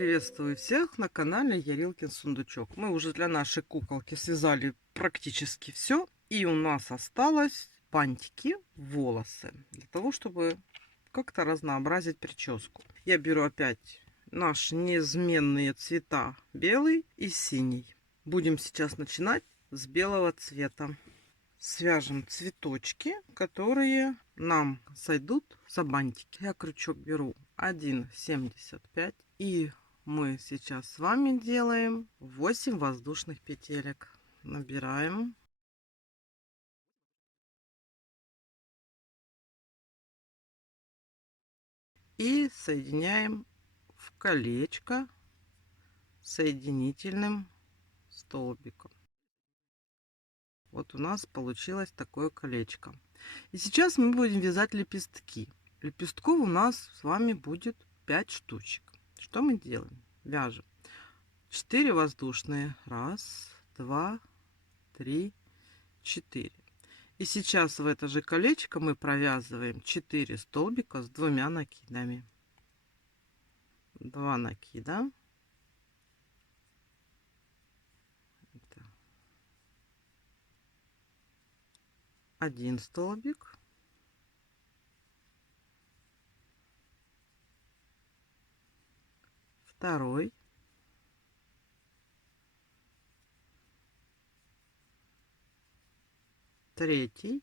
Приветствую всех на канале Ярилкин Сундучок. Мы уже для нашей куколки связали практически все. И у нас осталось бантики, волосы. Для того, чтобы как-то разнообразить прическу. Я беру опять наши неизменные цвета белый и синий. Будем сейчас начинать с белого цвета. Свяжем цветочки, которые нам сойдут за бантики. Я крючок беру 1,75 и мы сейчас с вами делаем 8 воздушных петелек. Набираем. И соединяем в колечко соединительным столбиком. Вот у нас получилось такое колечко. И сейчас мы будем вязать лепестки. Лепестков у нас с вами будет 5 штучек. Что мы делаем? Вяжем 4 воздушные. 1, 2, 3, 4. И сейчас в это же колечко мы провязываем 4 столбика с 2 накидами. 2 накида. Один столбик, второй, третий,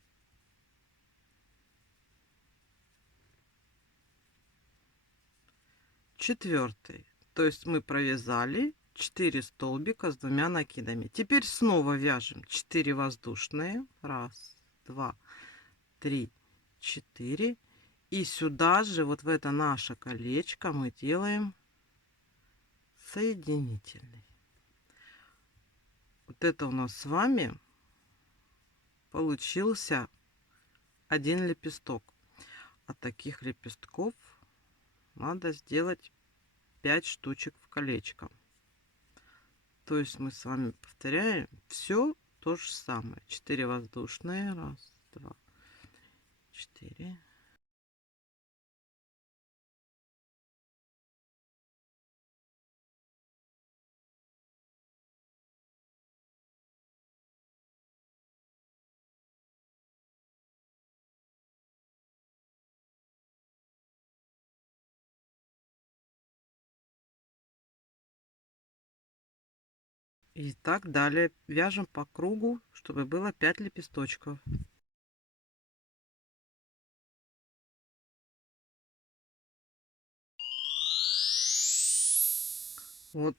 четвертый. То есть мы провязали 4 столбика с 2 накидами. Теперь снова вяжем 4 воздушные. 1, 2, 3, 4. И сюда же, вот в это наше колечко, мы делаем соединительный. Вот это у нас с вами получился один лепесток. А таких лепестков надо сделать 5 штучек в колечко. То есть мы с вами повторяем все то же самое. 4 воздушные. 1, 2, 4. И так далее. Вяжем по кругу, чтобы было 5 лепесточков. Вот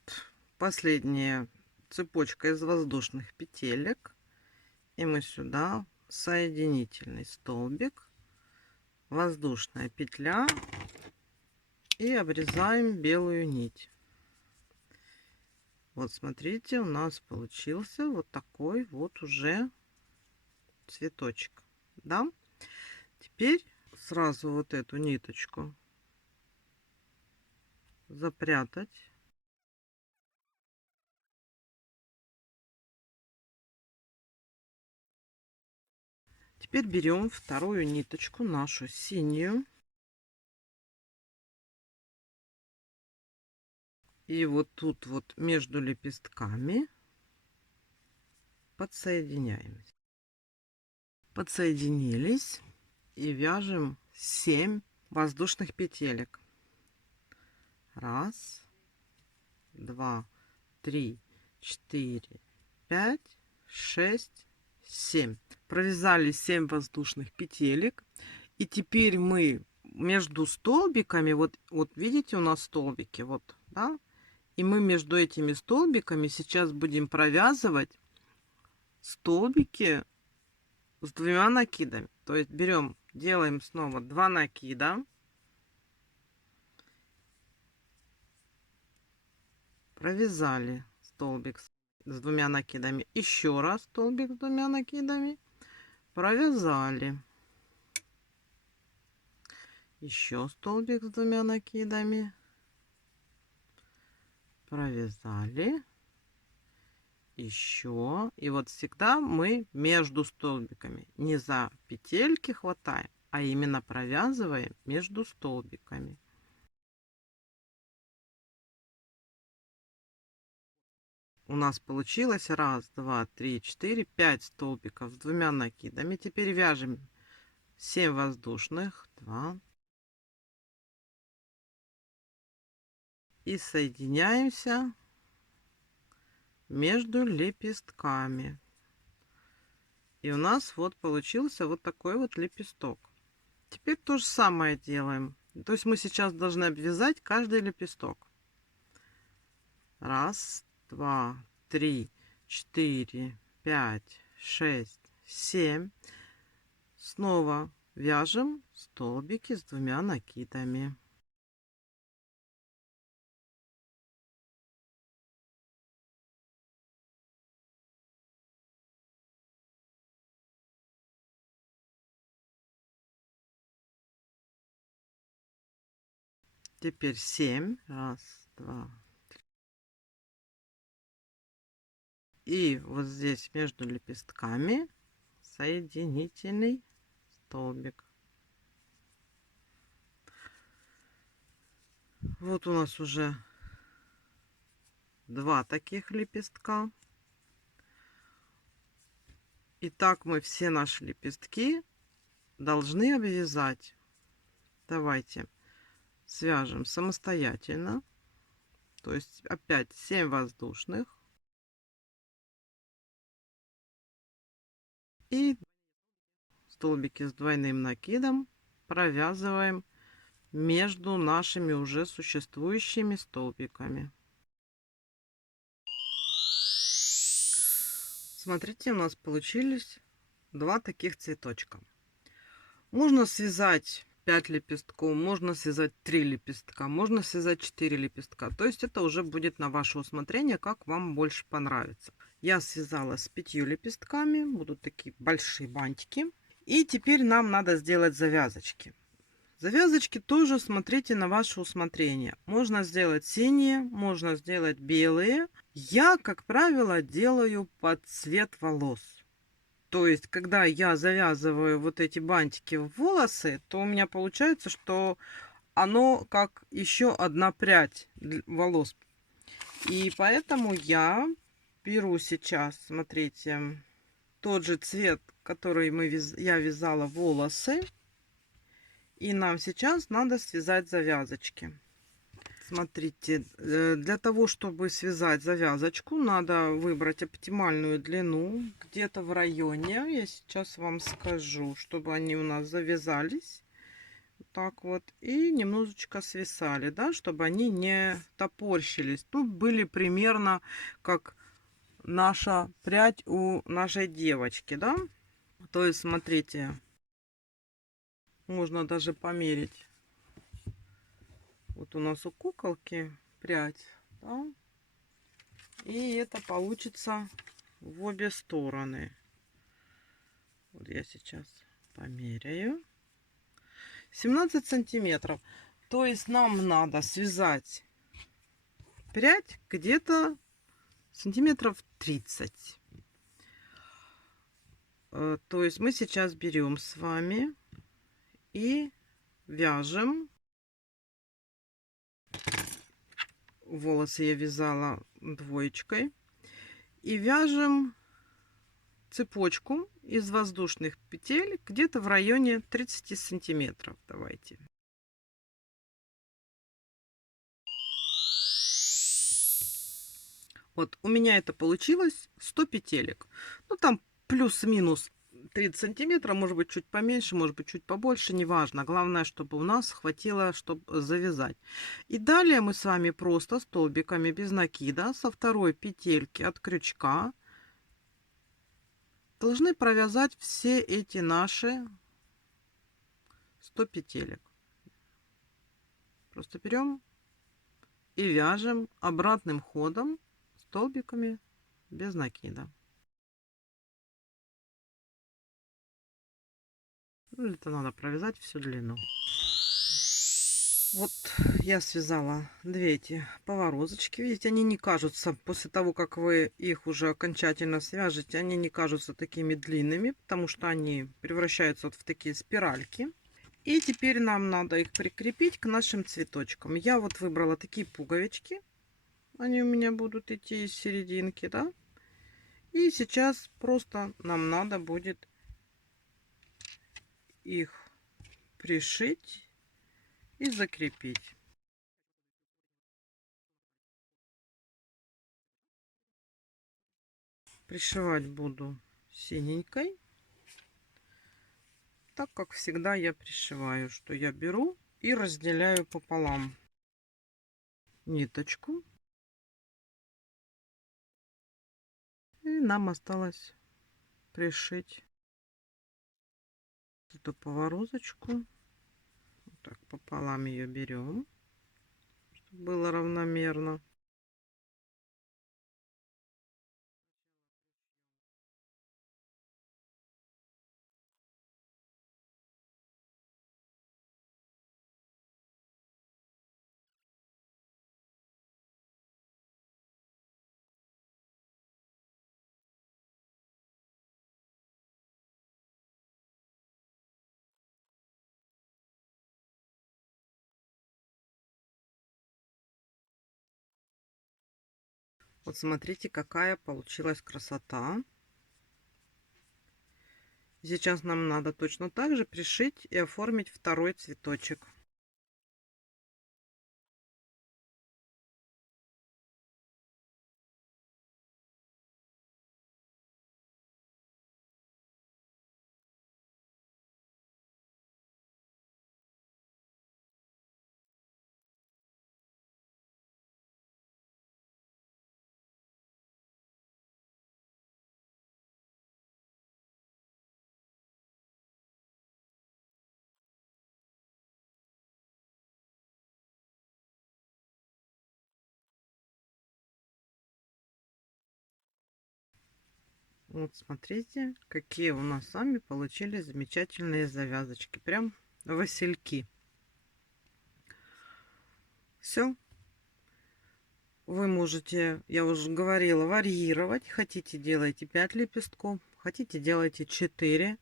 последняя цепочка из воздушных петелек. И мы сюда соединительный столбик, воздушная петля и обрезаем белую нить. Вот смотрите, у нас получился вот такой вот уже цветочек. Да? Теперь сразу вот эту ниточку запрятать. Теперь берем вторую ниточку, нашу синюю. И вот тут вот между лепестками подсоединяем. Подсоединились и вяжем 7 воздушных петелек. 1, 2, 3, 4, 5, 6, 7. Провязали 7 воздушных петелек. И теперь мы между столбиками, вот видите, у нас столбики, вот, да? И мы между этими столбиками сейчас будем провязывать столбики с 2 накидами. То есть берем, делаем снова 2 накида. Провязали столбик с 2 накидами. Еще раз столбик с 2 накидами. Провязали. Еще столбик с 2 накидами. Провязали. Еще. И вот всегда мы между столбиками не за петельки хватаем, а именно провязываем между столбиками. у нас получилось 1, 2, 3, 4, 5 столбиков с 2 накидами. Теперь вяжем 7 воздушных, 2, и соединяемся между лепестками. И у нас вот получился вот такой вот лепесток. Теперь то же самое делаем. То есть мы сейчас должны обвязать каждый лепесток. 1, 2, 3, 4, 5, 6, 7. Снова вяжем столбики с 2 накидами. Теперь 7. 1, 2. И вот здесь между лепестками соединительный столбик. Вот у нас уже 2 таких лепестка. И так мы все наши лепестки должны обвязать. Давайте свяжем самостоятельно. То есть опять 7 воздушных. И столбики с двойным накидом провязываем между нашими уже существующими столбиками. Смотрите, у нас получились 2 таких цветочка. Можно связать 5 лепестков, можно связать 3 лепестка, можно связать 4 лепестка. То есть это уже будет на ваше усмотрение, как вам больше понравится. Я связала с 5 лепестками, будут такие большие бантики. И теперь нам надо сделать завязочки. Завязочки тоже смотрите на ваше усмотрение. Можно сделать синие, можно сделать белые. Я, как правило, делаю под цвет волос. То есть, когда я завязываю вот эти бантики в волосы, то у меня получается, что оно как еще одна прядь волос. И поэтому я беру сейчас, смотрите, тот же цвет, который я вязала волосы. И нам сейчас надо связать завязочки. Смотрите, для того, чтобы связать завязочку, надо выбрать оптимальную длину. Где-то в районе, я сейчас вам скажу, чтобы они у нас завязались. Так вот. И немножечко свисали, да, чтобы они не топорщились. Тут были примерно как наша прядь у нашей девочки, да. То есть, смотрите, можно даже померить. Вот у нас у куколки прядь, да? И это получится в обе стороны. Вот я сейчас померяю. 17 сантиметров. То есть нам надо связать прядь где-то сантиметров 30. То есть мы сейчас берем с вами и вяжем. Волосы я вязала двоечкой. И вяжем цепочку из воздушных петель где-то в районе 30 сантиметров. Давайте. Вот у меня это получилось 100 петелек. Ну там плюс-минус 30 сантиметров, может быть чуть поменьше, может быть чуть побольше, неважно. Главное, чтобы у нас хватило, чтобы завязать. И далее мы с вами просто столбиками без накида со второй петельки от крючка должны провязать все эти наши 100 петелек. Просто берем и вяжем обратным ходом столбиками без накида. Ну, это надо провязать всю длину. Вот я связала 2 эти повороточки. Видите, они не кажутся, после того, как вы их уже окончательно свяжете, они не кажутся такими длинными, потому что они превращаются вот в такие спиральки. И теперь нам надо их прикрепить к нашим цветочкам. Я вот выбрала такие пуговички. Они у меня будут идти из серединки, да? И сейчас просто нам надо будет их пришить и закрепить. Пришивать буду синенькой. Так как всегда я пришиваю, что я беру и разделяю пополам ниточку. И нам осталось пришить эту повороточку. Вот так пополам ее берем, чтобы было равномерно. Вот смотрите, какая получилась красота. Сейчас нам надо точно так же пришить и оформить второй цветочек. Вот смотрите, какие у нас с вами получились замечательные завязочки. Прям васильки. Все. Вы можете, я уже говорила, варьировать. Хотите, делайте 5 лепестков, хотите, делайте 4.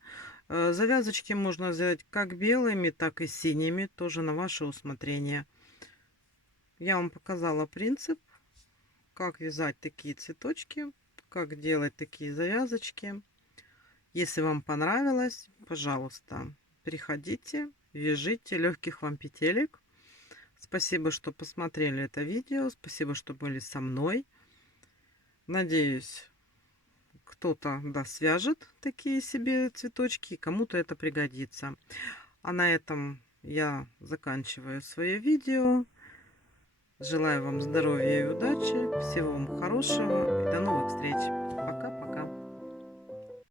Завязочки можно сделать как белыми, так и синими, тоже на ваше усмотрение. Я вам показала принцип, как вязать такие цветочки, как делать такие завязочки. Если вам понравилось, пожалуйста, приходите, вяжите, легких вам петелек. Спасибо, что посмотрели это видео, спасибо, что были со мной. Надеюсь, кто-то, да, свяжет такие себе цветочки, и кому-то это пригодится. А на этом я заканчиваю свое видео. Желаю вам здоровья и удачи, всего вам хорошего и до новых встреч!